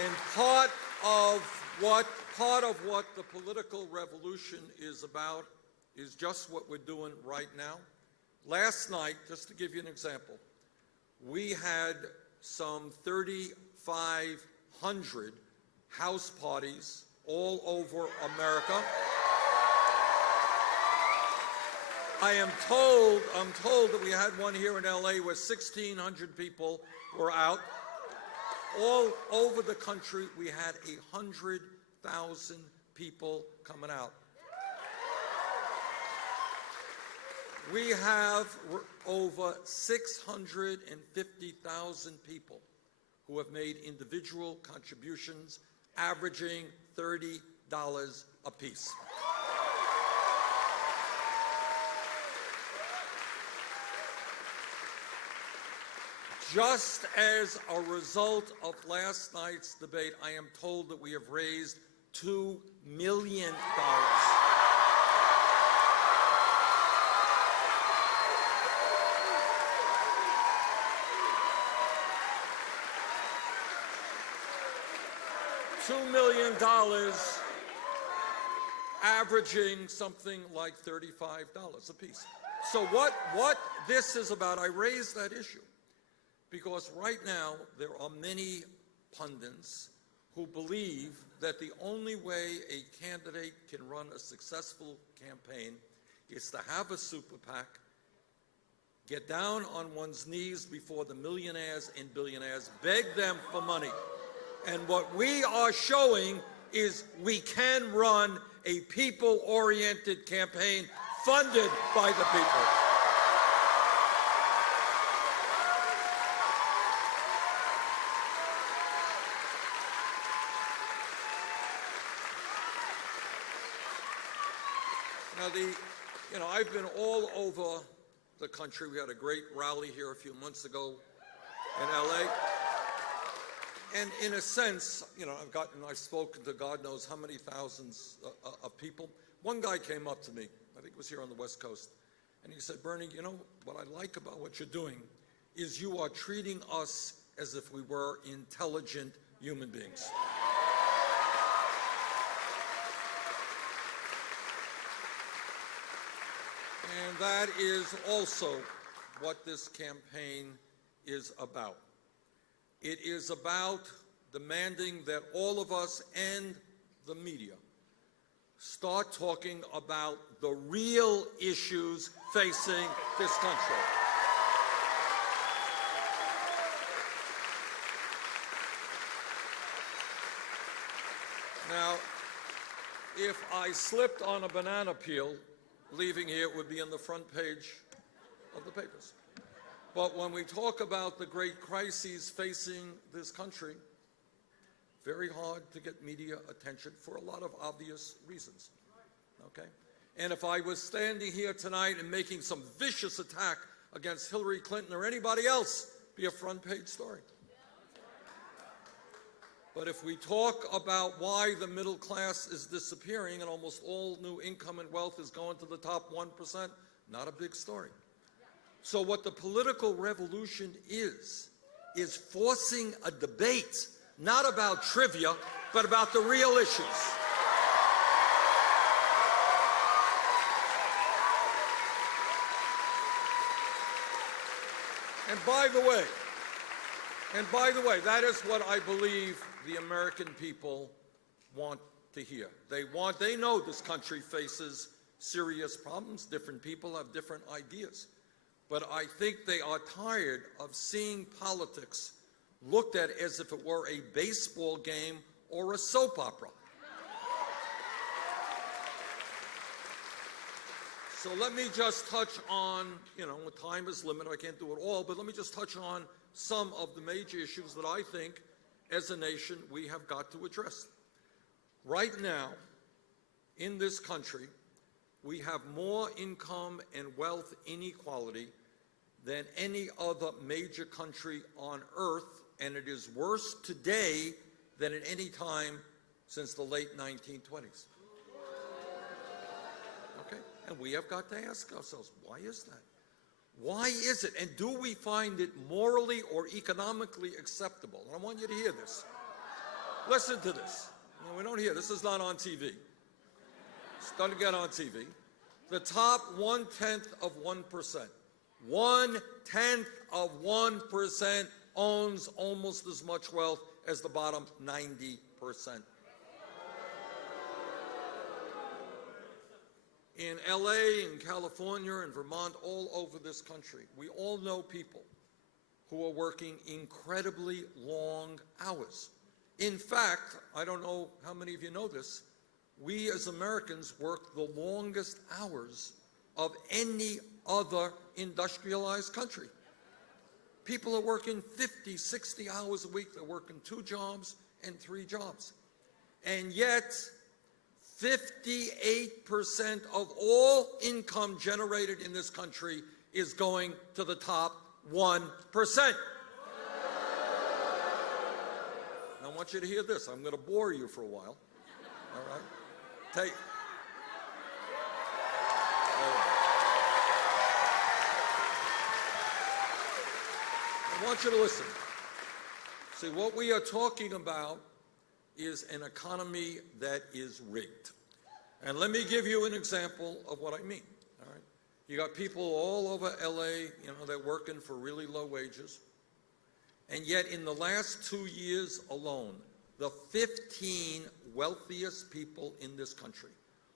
And part of what the political revolution is about is just what we're doing right now. Last night, just to give you an example, we had some 3,500 house parties all over America. I'm told that we had one here in LA where 1,600 people were out. All over the country, we had 100,000 people coming out. We have over 650,000 people who have made individual contributions averaging $30 apiece. Just as a result of last night's debate, I am told that we have raised $2 million. $2 million, averaging something like $35 apiece. So what this is about, I raised that issue because right now there are many pundits who believe that the only way a candidate can run a successful campaign is to have a super PAC, get down on one's knees before the millionaires and billionaires, beg them for money. And what we are showing is we can run a people-oriented campaign funded by the people. Now, I've been all over the country. We had a great rally here a few months ago in LA. And in a sense, I've spoken to God knows how many thousands of people. One guy came up to me, I think it was here on the West Coast, and he said, Bernie, what I like about what you're doing is you are treating us as if we were intelligent human beings. And that is also what this campaign is about. It is about demanding that all of us and the media start talking about the real issues facing this country. Now, if I slipped on a banana peel, leaving here, it would be on the front page of the papers. But when we talk about the great crises facing this country, very hard to get media attention for a lot of obvious reasons, okay? And if I was standing here tonight and making some vicious attack against Hillary Clinton or anybody else, it'd be a front page story. But if we talk about why the middle class is disappearing and almost all new income and wealth is going to the top 1%, not a big story. So what the political revolution is forcing a debate, not about trivia, but about the real issues. And by the way, that is what I believe the American people want to hear. They know this country faces serious problems. Different people have different ideas. But I think they are tired of seeing politics looked at as if it were a baseball game or a soap opera. So let me just touch on, time is limited, I can't do it all, but let me just touch on some of the major issues that I think, as a nation, we have got to address. Right now, in this country, we have more income and wealth inequality than any other major country on earth, and it is worse today than at any time since the late 1920s. Okay? And we have got to ask ourselves, why is that? Why is it? And do we find it morally or economically acceptable? And I want you to hear this. Listen to this. No, we don't hear. This is not on TV. It doesn't get on TV. The top 1/10 of 1%. 1/10 of 1% owns almost as much wealth as the bottom 90%. In LA, in California, in Vermont, all over this country, we all know people who are working incredibly long hours. In fact, I don't know how many of you know this, we as Americans work the longest hours of any other industrialized country. People are working 50, 60 hours a week. They're working 2 jobs and 3 jobs. And yet, 58% of all income generated in this country is going to the top 1%. Now, I want you to hear this. I'm going to bore you for a while. All right? I want you to listen. See, what we are talking about is an economy that is rigged. And let me give you an example of what I mean. All right? You got people all over LA, they're working for really low wages. And yet in the last 2 years alone, the 15 wealthiest people in this country,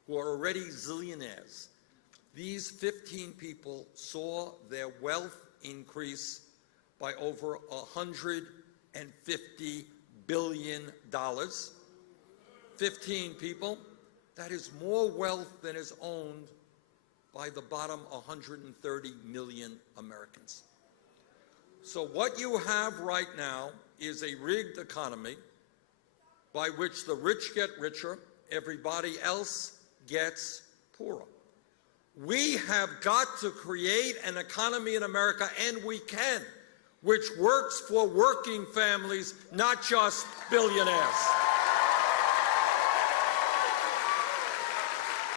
who are already zillionaires, these 15 people saw their wealth increase by over $150 billion. 15 people, that is more wealth than is owned by the bottom 130 million Americans. So what you have right now is a rigged economy by which the rich get richer, everybody else gets poorer. We have got to create an economy in America, and we can, which works for working families, not just billionaires.